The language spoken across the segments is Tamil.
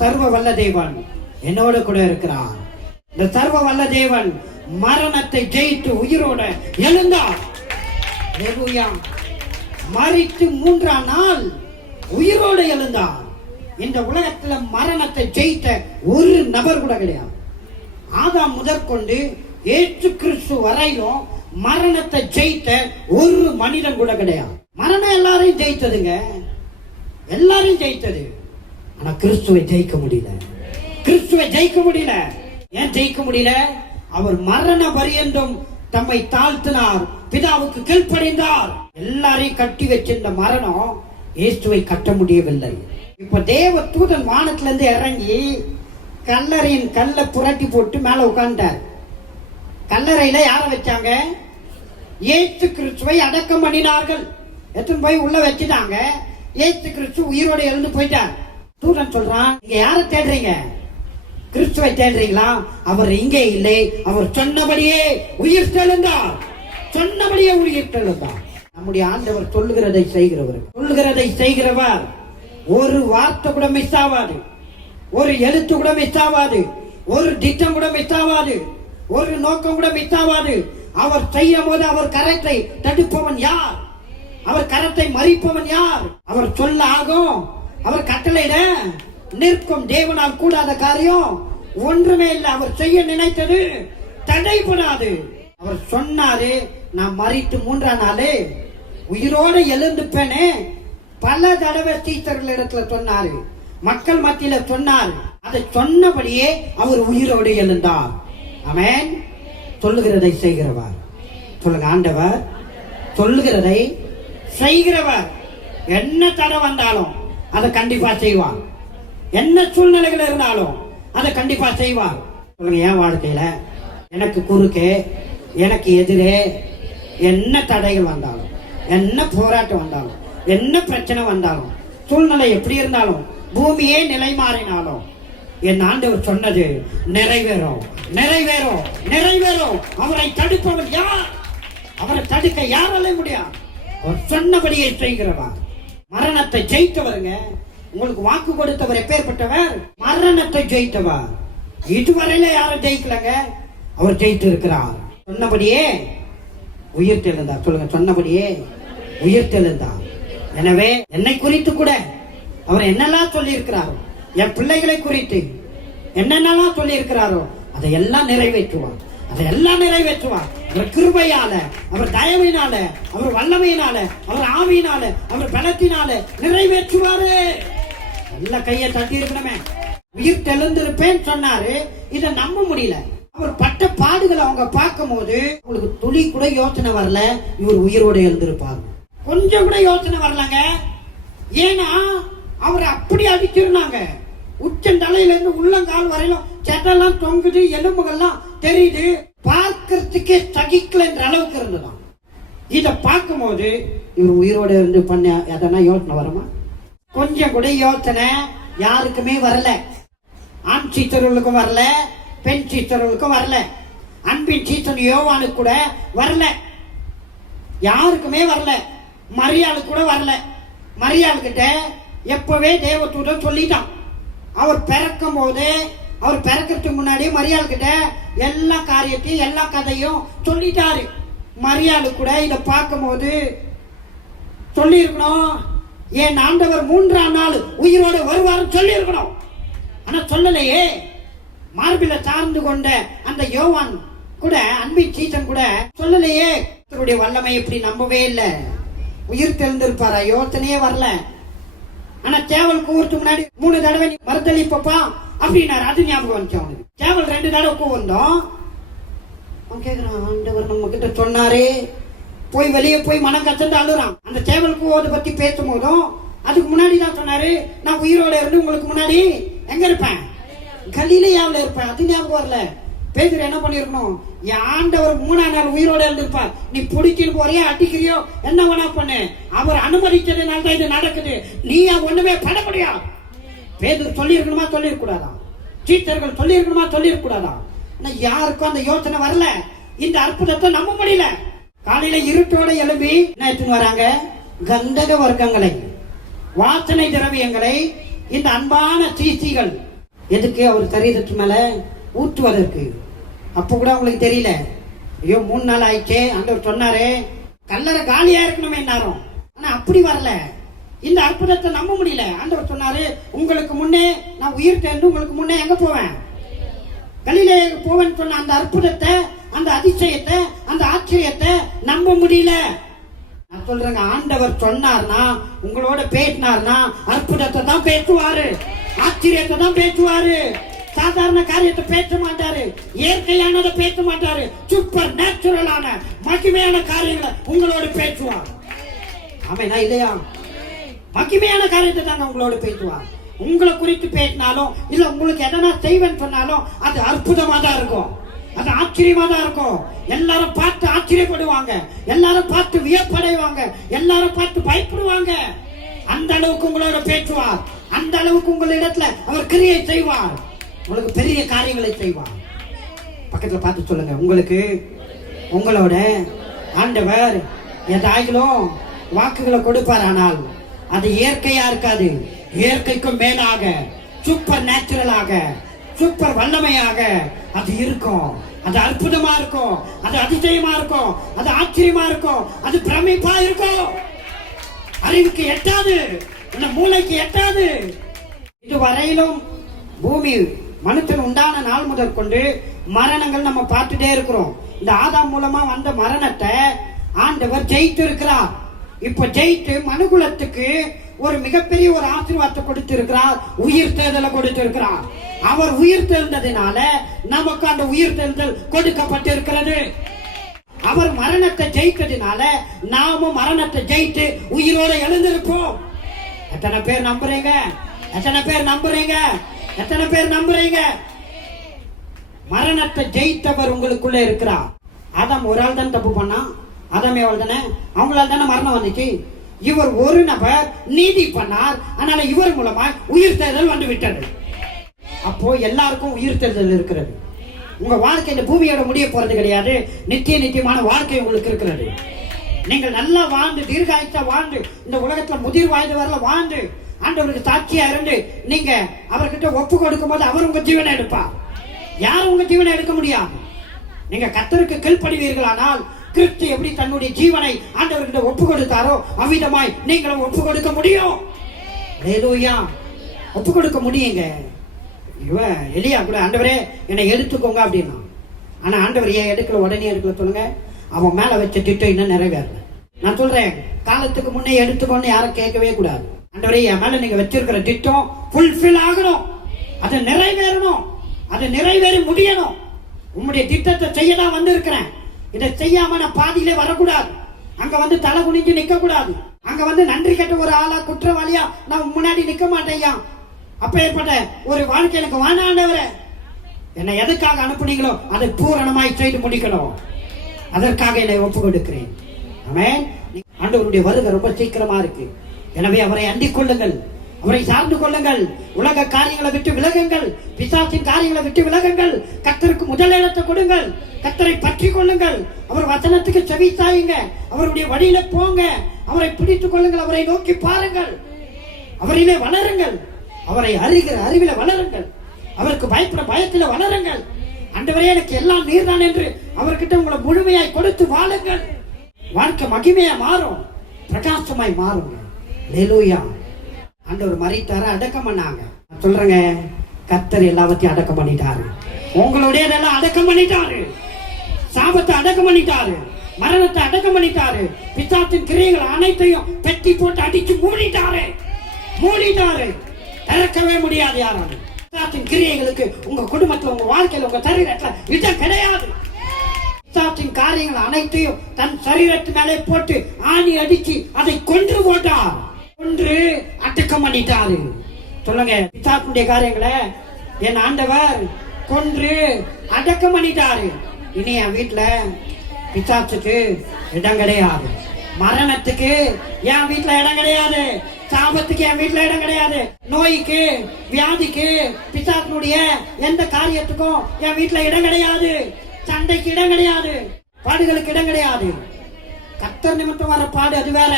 சர்வ வல்ல தேவன் என்னோடு கூட இருக்கிறார். இந்த சர்வ வல்ல தேவன் மரணத்தை ஜெயித்து உயிரோட எழுந்தார். மரித்து 3ஆம் நாள் உயிரோடு எழுந்தார். இந்த உலகத்துல மரணத்தை ஜெயித்த ஒரு நபர் கூட கிடையாது. ஆதாம் முதற்கொண்டு இயேசு கிறிஸ்து வரையிலும் மரணத்தை ஜெயித்த ஒரு மனிதன் கூட கிடையாது. மரணம் எல்லாரையும் ஜெயித்ததுங்க, எல்லாரையும் ஜெயித்தது. ஆனா கிறிஸ்துவை ஜெயிக்க முடியல. கிறிஸ்துவை ஜெயிக்க முடியல. ஏன் ஜெயிக்க முடியல? அவர் மரண பரியந்தம் தம்மை தாழ்த்தினார், பிதாவுக்கு கீழ்ப்படிந்தார். எல்லாரையும் கட்டி வச்சிருந்த மரணம் இயேசுவை கட்ட முடியவில்லை. இப்ப தேவ தூதன் வானத்துல இருந்து இறங்கி கல்லறையின் கல்லை புரட்டி போட்டு மேல உட்கார்ந்தார். கல்லறையில யார வச்சாங்க? இயேசு கிறிஸ்துவை அடக்கம் பண்ணினார்கள். எத்தனை போய் உள்ள வச்சுட்டாங்க. இயேசு கிறிஸ்து உயிரோட எழுந்து போயிட்டார். தூதன் சொல்றான், நீங்க யாரை தேடுறீங்க? கிறிஸ்துவை தேடுறீங்களா? அவர் இங்கே இல்லை, அவர் சொன்னபடியே உயிர் தெழுந்தார். சொன்னபடியே உயிர் தெழுந்தார். நம்முடைய ஆண்டவர் சொல்லுகிறதை செய்கிறவர், சொல்லுகிறதை செய்கிறவர். ஒரு வார்த்தை கூட மிஸ் ஆகாது, ஒரு எழுத்து கூட மிஸ் ஆகாது, ஒரு திட்டம் கூட மிஸ் ஆகாது, ஒரு நோக்கம் கூட மிஸ் ஆகாது. அவர் செய்யும் போது அவர் கரத்தை தடுப்பவன் யார்? அவர் கரத்தை மறிப்பவன் யார்? அவர் சொல்ல ஆகும், அவர் கட்டளையிட நிற்கும். தேவனால் கூடாத காரியம் ஒன்றுமே இல்லை. அவர் செய்ய நினைத்தது தடைபடாது. அவர் சொன்னாரு, நான் மறித்து 3ஆம் நாளே உயிரோடு எழுந்துப்பேனே. பல தடவை டீச்சர்களிடத்துல சொன்னாரு, மக்கள் மத்தியில சொன்னார். அதை சொன்னபடியே அவர் உயிரோடு எழுந்தார். ஆமென். சொல்லுகிறதை செய்கிறவர். சொல்லுங்க, ஆண்டவர் சொல்லுகிறதை செய்கிறவர். என்ன தடை வந்தாலும் அதை கண்டிப்பா செய்வார். என்ன சூழ்நிலைகள் இருந்தாலும் அதை கண்டிப்பா செய்வார். சொல்லுங்க, என் வாழ்க்கையில எனக்கு குறுக்கே, எனக்கு எதிரே என்ன தடைகள் வந்தாலும், என்ன போராட்டம் வந்தாலும், என்ன பிரச்சனை வந்தாலும், சூழ்நிலை எப்படி இருந்தாலும், பூமியே நிலை மாறினாலும் என் ஆண்டவர் சொன்னது நிறைவேறும், நிறைவேறும், நிறைவேறும். அவரை தடுப்பவர் யார்? அவரை தடுக்க யாரால முடியாது? அவர் சொன்னபடியே செய்கிறவர். மரணத்தை ஜெயித்தவருங்க. உங்களுக்கு வாக்கு கொடுத்தவர் எப்பேற்பட்டவர்? மரணத்தை ஜெயித்தவர். இதுவரையில யாரும் ஜெயிக்கலங்க, அவர் ஜெயித்து இருக்கிறார். சொன்னபடியே உயிர் தெழுந்தார். சொல்லுங்க, சொன்னபடியே உயிர் தெழுந்தார். எனவே என்னை குறித்து கூட அவர் என்னெல்லாம் சொல்லி இருக்கிறாரோ, என் பிள்ளைகளை குறித்து என்னென்னலாம் சொல்லி இருக்கிறாரோ அதையெல்லாம் நிறைவேற்றுவார். அதையெல்லாம் நிறைவேற்றுவார். அவர் கிருபையால, அவர் தயவினால, அவர் வல்லமையினால, அவர் ஆவியினால, அவர் பலத்தினால நிறைவேற்றுவாரு. நல்ல கையை தட்டி இருக்கணுமே. உயிர் தெழுந்திருப்பேன்னு சொன்னாரு. இதை நம்ப முடியல. அவர் பட்ட பாடுகளை அவங்க பார்க்கும் போது உங்களுக்கு துளி கூட யோசனை வரல, இவர் உயிரோடு எழுந்திருப்பார். கொஞ்சம் கூட யோசனை வரலங்க. ஏன்னா அவர் அப்படி அடிச்சிருந்தாங்க. உச்சந்தலையில இருந்து உள்ளங்கால் வரையிலும் செட்டெல்லாம் தொங்குது, எலும்புகள்லாம் தெரியுது. பார்க்கறதுக்கே சகிக்கலன்ற அளவுக்கு இருந்ததான். இதை பார்க்கும் போது இவர் உயிரோடு இருந்து பண்ண எதனா யோசனை வருமா? கொஞ்சம் கூட யோசனை யாருக்குமே வரல. ஆண் சீச்சர்களுக்கும் வரல, பெண் சீச்சர்களுக்கும் வரல, அன்பின் சீச்சன் யோவானுக்கு கூட வரல, யாருக்குமே வரல. மரியாளுக்கு கூட வரல. மரியாள் கிட்ட எப்பவே தேவதூதன் சொல்லிட்டான். அவர் பிறக்கும் போது, அவர் பிறக்கிறதுக்கு முன்னாடி மரியாள் கிட்ட எல்லா காரியத்தையும் எல்லா கதையும் சொல்லிட்டாரு. மரியாள் கூட இதை பார்க்கும் போது சொல்லி இருக்கணும், என் ஆண்டவர் 3ஆம் நாள் உயிரோடு வருவார் சொல்லி இருக்கணும். ஆனா சொல்லலையே. மார்பில சார்ந்து கொண்ட அந்த யோவான் கூட, அன்பின் சீசன் கூட சொல்லலையே. அவருடைய வல்லமை எப்படி நம்பவே இல்லை. உயிர் தெழுந்திருப்பாரா? யோசனையே வரல. ஆனா சேவல் கூவுறதுக்கு முன்னாடி 3 தடவை மறுதளிப்பா அப்படின்னாரு. அது ஞாபகம் வந்துச்சு அவனுக்கு. சேவல் 2 தடவை கூவந்தோம். அவன் கேக்குறான், ஆண்டவர் நம்ம கிட்ட சொன்னாரே. போய் வெளியே போய் மனம் கசந்து அழுறான். அந்த சேவல் கூவோதை பத்தி பேசும் போதும் அதுக்கு முன்னாடி தான் சொன்னாரு, நான் உயிரோட இருந்து உங்களுக்கு முன்னாடி எங்க இருப்பேன்? கலிலேயாவில் இருப்பேன். அது ஞாபகம் வரல. பேதுரு என்ன பண்ணிருக்கணும்? என் ஆண்டவர் 3ஆம் நாள் உயிரோட இருந்திருப்பார். நீ பிடிக்கின்னு போறியா, அடிக்கிறியோ, என்ன வேணா பண்ணு, அவர் அனுமதிச்சதுனால தான் இது நடக்குது. நீ ஒண்ணுமே பண்ண முடியாது. பேதுரு சொல்லி இருக்கணுமா, சொல்லி இருக்க கூடாதா? சீச்சர்கள் சொல்லி இருக்கணுமா, சொல்லி இருக்க கூடாதா? யாருக்கும் அந்த யோசனை வரல. இந்த அற்புதத்தை நம்ப முடியல. காலையில இருட்டோட எழுப்பி என்ன எடுத்துன்னு வராங்க? கந்தக வர்க்கங்களை, வாசனை திரவியங்களை இந்த அன்பான சீசிகள் எதுக்கு? அவர் சரீரத்து மேல ஊற்றுவதற்கு. அப்போ கூட அவங்களுக்கு தெரியல. ஐயோ 3 நாள் ஆயிடுச்சே, ஆண்டவர் சொன்னாரு கல்லறை காலியா இருக்கணுமே என்னாரும். ஆனா அப்படி வரல. இந்த அற்புதத்தை நம்ப முடியல. ஆண்டவர் சொன்னாரு, உங்களுக்கு முன்னே நான் உயிர் தேர்ந்து உங்களுக்கு முன்னே எங்க போவேன்? கலிலேயுக்கு போவேன்னு சொன்ன அந்த அற்புதத்தை, அந்த அதிசயத்தை, அந்த ஆச்சரியத்தை நம்ப முடியல. நான் சொல்றேங்க, ஆண்டவர் சொன்னார்னா, உங்களோட பேசினார்னா அற்புதத்தை தான் பேசுவாரு, ஆச்சரியத்தை தான் பேசுவாரு. சாதாரண காரியத்தை பேச மாட்டாரு, இயற்கையானதை பேச மாட்டாரு. சூப்பர் நேச்சுரலான மகிமையான காரியங்களை உங்களோட பேசுவார். ஆமென் இல்லையா? மகிமையான காரியத்தை தாங்க உங்களோட பேசுவார். உங்களை குறித்து பேசினாலும் இல்ல உங்களுக்கு எதனா செய்வேன்னு சொன்னாலும் அது அற்புதமா தான் இருக்கும், அது ஆச்சரியமா தான் இருக்கும். எல்லாரும் பார்த்து ஆச்சரியப்படுவாங்க, எல்லாரும் பார்த்து வியப்படைவாங்க, எல்லாரும் பார்த்து பயப்படுவாங்க. அந்த அளவுக்கு உங்களோட பேசுவார், அந்த அளவுக்கு உங்களிடத்துல அவர் கிரியை செய்வார், உங்களுக்கு பெரிய காரியங்களை செய்வார். பக்கத்துல பார்த்து சொல்லுங்க, உங்களுக்கு உங்களோட ஆண்டவர் ஏதாயிலும் வாக்குகளை கொடுப்பார், ஆனால் அது இயற்கையா இருக்காது. இயற்கைக்கும் மேலாக சூப்பர் நேச்சுரலாக, சூப்பர் வல்லமையாக அது இருக்கும். அது அற்புதமா இருக்கும், அது அதிசயமா இருக்கும், அது ஆச்சரியமா இருக்கும், அது பிரமிப்பா இருக்கும். அறிவுக்கு எட்டாது, இந்த மூளைக்கு எட்டாது. இதுவரையிலும் பூமி மனுஷன் உண்டான நாள் முதல் கொண்டு மரணங்கள் நம்ம பார்த்துட்டே இருக்கிறோம். இந்த ஆதாம் மூலமா வந்த மரணத்தை ஆண்டவர் ஜெயித்து இருக்கிறார். இப்ப ஜெயித்து மனுகுலத்துக்கு ஒரு மிகப்பெரிய ஒரு ஆசீர்வாதத்தை கொடுத்திருக்கிறார், உயிர் தேர்தலை கொடுத்திருக்கிறார். அவர் உயிர் தேர்ந்ததினால நமக்கு அந்த உயிர் தேர்தல் கொடுக்கப்பட்டிருக்கிறது. அவர் மரணத்தை ஜெயித்ததினால நாமும் மரணத்தை ஜெயித்து உயிரோட எழுந்திருப்போம். எத்தனை பேர் நம்புறீங்க? எத்தனை பேர் நம்புறீங்க? எத்தனை பேர் நம்புறீங்க? மரணத்தை ஜெயித்தவர் உங்களுக்குள்ள இருக்கிறார். ஆதாம் ஒரு ஆள் தான் தப்பு பண்ணா, ஆதாம் ஏவாள் தானே, அவங்களால தானே மரணம் வந்துச்சு. இவர் ஒரு நபர் நீதி பண்ணார், அதனால இவர் மூலமா உயிர் தேர்தல் வந்து விட்டது. அப்போ எல்லாருக்கும் உயிர் தேர்தல் இருக்கிறது. உங்க வாழ்க்கை இந்த பூமியோட முடிய போறது கிடையாது, நித்தியமான வாழ்க்கை உங்களுக்கு இருக்கிறது. நீங்கள் நல்லா வாழ்ந்து தீர்காயுசா வாழ்ந்து இந்த உலகத்துல முதிர் வயது வரல வாழ்ந்து ஆண்டவருக்கு சாட்சியா இருந்து நீங்க அவர்கிட்ட ஒப்பு கொடுக்கும் போது அவர் உங்க ஜீவனை எடுப்பார். யாரும் உங்க ஜீவனை எடுக்க முடியாது. நீங்க கர்த்தருக்கு கீழ்ப்படிவீர்களானால் கிறிஸ்து எப்படி தன்னுடைய ஜீவனை ஆண்டவர்கிட்ட ஒப்பு கொடுத்தாரோ அவ்விதமாய் நீங்களும் ஒப்பு கொடுக்க முடியும். ஹல்லேலூயா, ஒப்பு கொடுக்க முடியுங்க. இவன் எலியா கூட ஆண்டவரே என்னை எடுத்துக்கோங்க அப்படின்னா, ஆனா ஆண்டவர் ஏன் எடுக்கல, உடனே எடுக்கல சொல்லுங்க? அவன் மேல வச்ச திட்டம் இன்னும் நிறைவேறல. நான் சொல்றேன், காலத்துக்கு முன்னே எடுத்துக்கோன்னு யாரும் கேட்கவே கூடாது. ஆண்டவரே என் மேல நீங்க வச்சிருக்கிற திட்டம் ஃபுல்ஃபில் ஆகணும், அது நிறைவேறணும், அது நிறைவேறி முடியணும். உங்களுடைய திட்டத்தை செய்ய தான் வந்திருக்கிறேன். இதை செய்யாம நான் பாதியிலே வரக்கூடாது. அங்க வந்து தலை குனிஞ்சு நிக்க கூடாது. அங்க வந்து நன்றி கட்ட ஒரு ஆளா குற்றவாளியா நான் முன்னாடி நிக்க மாட்டேயா. அப்ப ஏற்பட்ட ஒரு வாழ்க்கை எனக்கு வானாண்டவரே, என்னை எதுக்காக அனுப்புனீங்களோ அதை பூரணமாய் செய்து முடிக்கணும். அதற்காக என்னை ஒப்பு கொடுக்கிறேன். ஆமென். ஆண்டவருடைய வருகை ரொம்ப சீக்கிரமா இருக்கு. எனவே அவரை அண்டிக் கொள்ளுங்கள், அவரை சார்ந்து கொள்ளுங்கள். உலக காரியங்களை விட்டு விலகுங்கள், பிசாசின் காரியங்களை விட்டு விலகுங்கள். கர்த்தருக்கு முதலிடத்தை கொடுங்கள், கர்த்தரை பற்றி கொள்ளுங்கள், அவர் வசனத்துக்கு செவி சாயுங்க, அவருடைய வழியில போங்க, அவரை பிடித்துக் கொள்ளுங்கள், அவரை நோக்கி பாருங்கள், அவரிலே வளருங்கள், அவரை அறிகிற அறிவில வளருங்கள், அவருக்கு பயப்பட பயத்தில வளருங்கள். ஆண்டவரே எனக்கு எல்லாம் நீர்தான் என்று அவர்கிட்ட உங்களை முழுமையாய் கொடுத்து வாழுங்கள். வாழ்க்கை மகிமையா மாறும், பிரகாசமாய் மாறுங்க. ஹல்லேலூயா. ஆண்டவர் மரித்தார அடக்கம் பண்ணாங்க. நான் சொல்றேங்க, கர்த்தர் எல்லாவற்றையும் அடக்கம் பண்ணிட்டாரு. உங்களுடைய எல்லாம் அடக்கம் பண்ணிட்டாரு. சாபத்தை அடக்கம் பண்ணிட்டாரு, மரணத்தை அடக்கம் பண்ணிட்டாரு, பிசாசின் கிரியைகள் அனைத்தையும் பெட்டி போட்டு அடிச்சு மூடிட்டாரு. திறக்கவே முடியாது யாராலும். பிசாசின் கிரியைகளுக்கு உங்க குடும்பத்துல, உங்க வாழ்க்கையில, உங்க சரீரத்துல இடம் கிடையாது. பிசாசின் காரியங்கள் அனைத்தையும் தன் சரீரத்து மேலே போட்டு ஆணி அடிச்சு அதை கொன்று போட்டார், கொன்று அடக்கம் பண்ணிட்டாரு. சொல்லுங்க, பிசாசுடைய காரியங்களை என் ஆண்டவர் கொன்று அடக்கம் பண்ணிட்டாரு. இனி என் வீட்டுல பிசாசுக்கு இடம் கிடையாது, மரணத்துக்கு என் வீட்டுல இடம் கிடையாது, சாபத்துக்கு என் வீட்டுல இடம் கிடையாது, நோய்க்கு வியாதிக்கு பிசாசுடைய எந்த காரியத்துக்கும் என் வீட்டுல இடம் கிடையாது, சண்டைக்கு இடம் கிடையாது, பாடுகளுக்கு இடம் கிடையாது. கர்த்தர் நிமித்தம் வர பாடு அது வேற,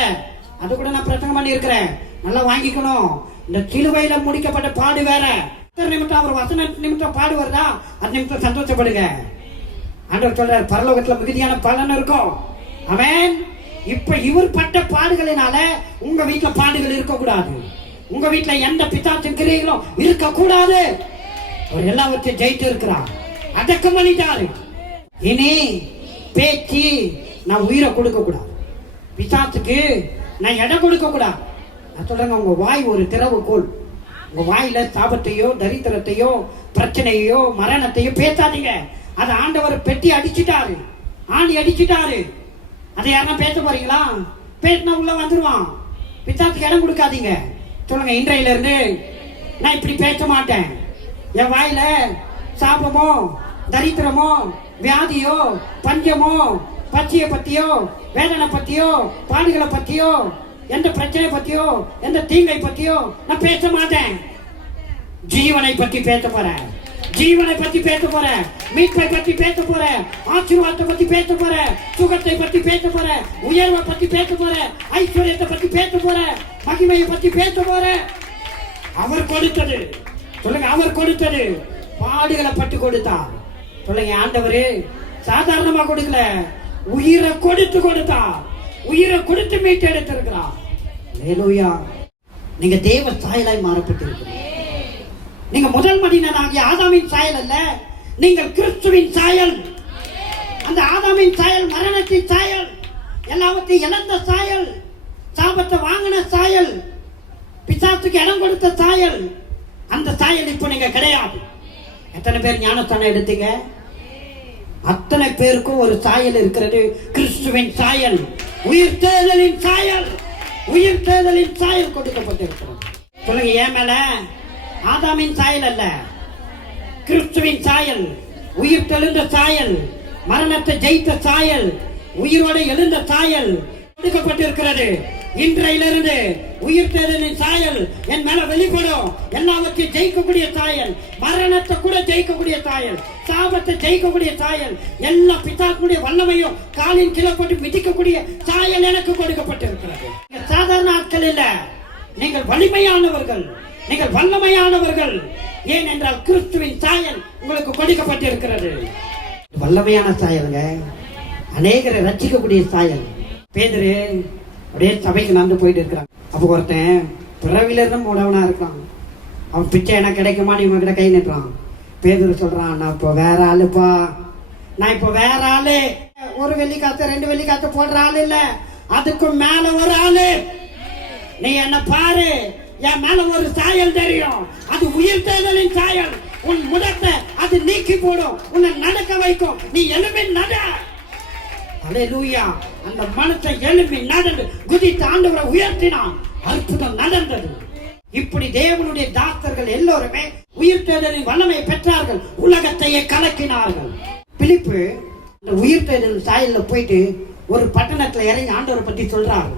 அது கூட நான் பிரசங்கம் பண்ணி இருக்கிறேன், நல்லா வாங்கிக்கணும். இந்த சிலுவையில முடிக்கப்பட்ட பாடு வேற, நிமித்தம் அவர் வசன நிமித்தம் பாடுவார்தா, அது நிமித்தம் சந்தோஷப்படுங்க. ஆண்டவர் சொல்றார், பரலோகத்துல மிகுதியான பலன் இருக்கும். ஆமென். இப்ப இவர் பட்ட பாடுகளினால உங்க வீட்டுல பாடுகள் இருக்கக்கூடாது. உங்க வீட்டுல எந்த பிசாசின் கிரியைகளும் இருக்கக்கூடாது. அவர் எல்லாவற்றையும் ஜெயித்து இருக்கிறார், அடக்கம் பண்ணிட்டாரு. இனி பேச்சு நான் உயிரை கொடுக்க கூடாது, பிசாசுக்கு நான் இடம் கொடுக்க கூடாது. நான் சொல்றேங்க, உங்க வாய் ஒரு திறவுகோல். உங்க வாயில சாபத்தையோ தரித்திரத்தையோ பிரச்சனையோ மரணத்தையோ பேசாதீங்க. அதை ஆண்டவர் பெட்டி அடிச்சுட்டாரு, ஆணி அடிச்சுட்டாரு. அதை யாருன்னா பேச போறீங்களா? பேசினா உள்ள வந்துருவான். பிசாசுக்கு இடம் கொடுக்காதீங்க. சொல்லுங்க, இன்றையில இருந்து நான் இப்படி பேச மாட்டேன். என் வாயில சாபமோ தரித்திரமோ வியாதியோ பஞ்சமோ பச்சியை பத்தியோ வேதனை பத்தியோ பாடுகளை பத்தியோ எந்த பிரச்சனை பத்தியோ எந்த தீங்கை பத்தியோ நான் பேச மாட்டேன். ஜீவனை பத்தி பேச போறேன், ஜீவனை பத்தி பேச போறேன், மீட்பை பத்தி பேச போறேன், ஆசீர்வாதத்தை பத்தி பேச போறேன், சுகத்தை பத்தி பேச போறேன், உயர்வை பத்தி பேச போறேன், ஐஸ்வர்யத்தை பத்தி பேச போறேன், மகிமையை பத்தி பேச போறேன். அவர் கொடுத்தது, சொல்லுங்க, அவர் கொடுத்தது. பாடுகளை பற்றி கொடுத்தார். சொல்லுங்க, ஆண்டவரே சாதாரணமா கொடுக்கல, உயிரை கொடுத்து கொடுத்தார். உயிரை கொடுத்து மீட்டு எடுத்திருக்கிறார். ஹல்லேலூயா. நீங்க தேவ சாயலாய் மாறப்பட்டிருக்கிறீர்கள். நீங்க முதல் மனிதனாகிய ஆதாமின் சாயல் அல்ல, நீங்கள் கிறிஸ்துவின் சாயல். அந்த ஆதாமின் சாயல் மரணத்தின் சாயல், எல்லாவற்றையும் இழந்த சாயல், சாபத்தை வாங்கின சாயல், பிசாசுக்கு இடம் கொடுத்த சாயல். அந்த சாயல் இப்ப நீங்க கிடையாது. எத்தனை பேர் ஞானஸ்தானம் எடுத்தீங்க? அத்தனை பேருக்கும் ஒரு சாயல் இருக்கிறது, கிறிஸ்துவின் சாயல், உயிர்த்தெழுதலின் சாயல். உயிர்த்தெழுதலின் சாயல் கொடுக்கப்பட்டிருக்கிறது. சொல்லுங்க, ஏன் மேல ஆதாமின் சாயல் அல்ல, கிறிஸ்துவின் சாயல், உயிர்த்தெழுந்த சாயல், மரணத்தை ஜெயித்த சாயல், உயிரோடு எழுந்த சாயல் கொடுக்கப்பட்டிருக்கிறது. இன்றையிலிருந்து உயிர்த்தெழுதலின் சாயல் என் மேல வெளிப்படும். எல்லாவற்றையும் ஜெயிக்கக்கூடிய சாயல், மரணத்தை கூட ஜெயிக்கக்கூடிய சாயல், சாபத்தை ஜெயிக்கக்கூடிய சாயல், எல்லா பிதாக்களுடைய வல்லமையும் காலின் கீழே போட்டு மிதிக்கக்கூடிய சாயல் எனக்கு கொடுக்கப்பட்டிருக்கிறது. சாதாரண ஆட்கள் இல்ல, நீங்கள் வலிமையானவர்கள், நீங்கள் வல்லமையானவர்கள். ஏன் என்றால் கிறிஸ்துவின் சாயல் உங்களுக்கு கொடுக்கப்பட்டிருக்கிறது. வல்லமையான சாயலுங்க, அநேகரை ரட்சிக்கக்கூடிய சாயல். பேதுரு அப்படியே சபைக்கு நடந்து போயிட்டு இருக்கிறான். அப்போ ஒருத்தன் பிறவில இருந்து மூடவனா இருக்கான். அவன் பிச்சை எனக்கு கிடைக்குமான்னு இவன் கிட்ட கை நிட்டுறான். பேதுரு சொல்றான், நான் இப்போ வேற ஆளுப்பா, நான் இப்போ வேற ஆளு. ஒரு வெள்ளிக்காத்து 2 வெள்ளிக்காத்து போடுற ஆளு இல்ல, அதுக்கும் மேல ஒரு ஆளு. நீ என்ன பாரு, என் மேல ஒரு சாயல் தெரியும், அது உயிர்த்தெழுதலின் சாயல். உன் முடத்தை அது நீக்கி போடும், உன்னை நடக்க வைக்கும். நீ எழுப்பி நட. ஹல்லேலூயா. அந்த மனுஷன் எழுப்பி நடந்து குதித்து ஆண்டவரை உயர்த்தினான். அற்புதம் நடந்தது. இப்படி தேவனுடைய தாசர்கள் எல்லோருமே உயிர்த்தெழுதலின் வல்லமையை பெற்றார்கள், உலகத்தையே கலக்கினார்கள். பிலிப்பு அந்த உயிர்த்தெழுதல் சாயல்ல போயிட்டு ஒரு பட்டணத்துல இறங்கி ஆண்டவரை பத்தி சொல்றாரு.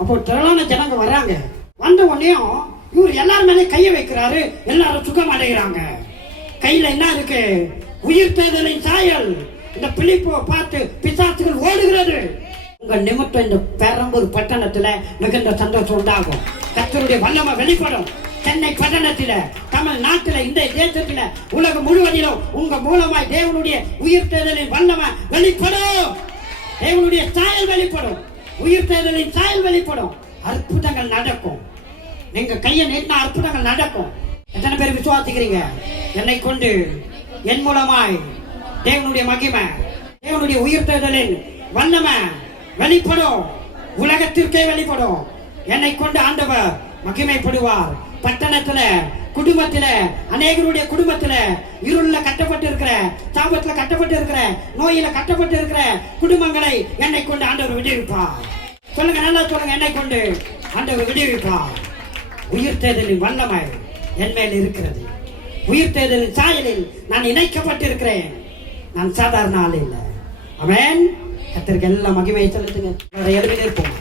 அப்போ திரளான ஜனங்க வர்றாங்க. வந்த உடனேயும் இவர் எல்லாரும் மேலே கையை வைக்கிறாரு, எல்லாரும் சுகம் அடைகிறாங்க. கையில என்ன இருக்கு? உயிர்த்தெழுதலின் சாயல். இந்த பிலிப்பை பார்த்து பிசாசுகள் ஓடுகிறது. உங்க நிமித்தம் இந்த பெரம்பூர் பட்டணத்துல மிகுந்த சந்தோஷம் உண்டாகும். கர்த்தருடைய வல்லமை வெளிப்படும். சென்னை பட்டணத்தில, தமிழ்நாட்டில, இந்த தேசத்தில, உலகம் முழுவதிலும் உங்க மூலமாய் தேவனுடைய உயிர்த்தெழுதலின் வல்லமை வெளிப்படும். தேவனுடைய சாயல் வெளிப்படும், உயிர்த்தெழுதலின் சாயல் வெளிப்படும். அற்புதங்கள் நடக்கும். நீங்க கையை நீட்டினா அற்புதங்கள் நடக்கும். எத்தனை பேர் விசுவாசிக்கிறீங்க? என்னை கொண்டு, என் மூலமாய் தேவனுடைய மகிமை, தேவனுடைய உயிர்த்தெழுதலின் வல்லமை வெளிப்படும், உலகத்திற்கே வெளிப்படும். என்னை கொண்டு ஆண்டவர் மகிமைப்படுவார். பட்டணத்துல, குடும்பத்துல, அநேகருடைய குடும்பத்துல, இருள்ல கட்டப்பட்டு இருக்கிற, சாபத்துல கட்டப்பட்டு இருக்கிற, நோயில கட்டப்பட்டு இருக்கிற குடும்பங்களை என்னை கொண்டு ஆண்டவர் விடுவிப்பார். சொல்லுங்க, நல்லா சொல்லுங்க, என்னை கொண்டு ஆண்டவர் விடுவிப்பார். உயிர்த்தெழுதலின் வல்லமை என் மேல் இருக்கிறது. உயிர்த்தெழுதலின் சாயலில் நான் இணைக்கப்பட்டிருக்கிறேன். நான் சாதாரண ஆள் இல்லை. ஆமென். கர்த்தருக்கு எல்லா மகிமையை செலுத்துங்க. எழுதி நிற்போம்.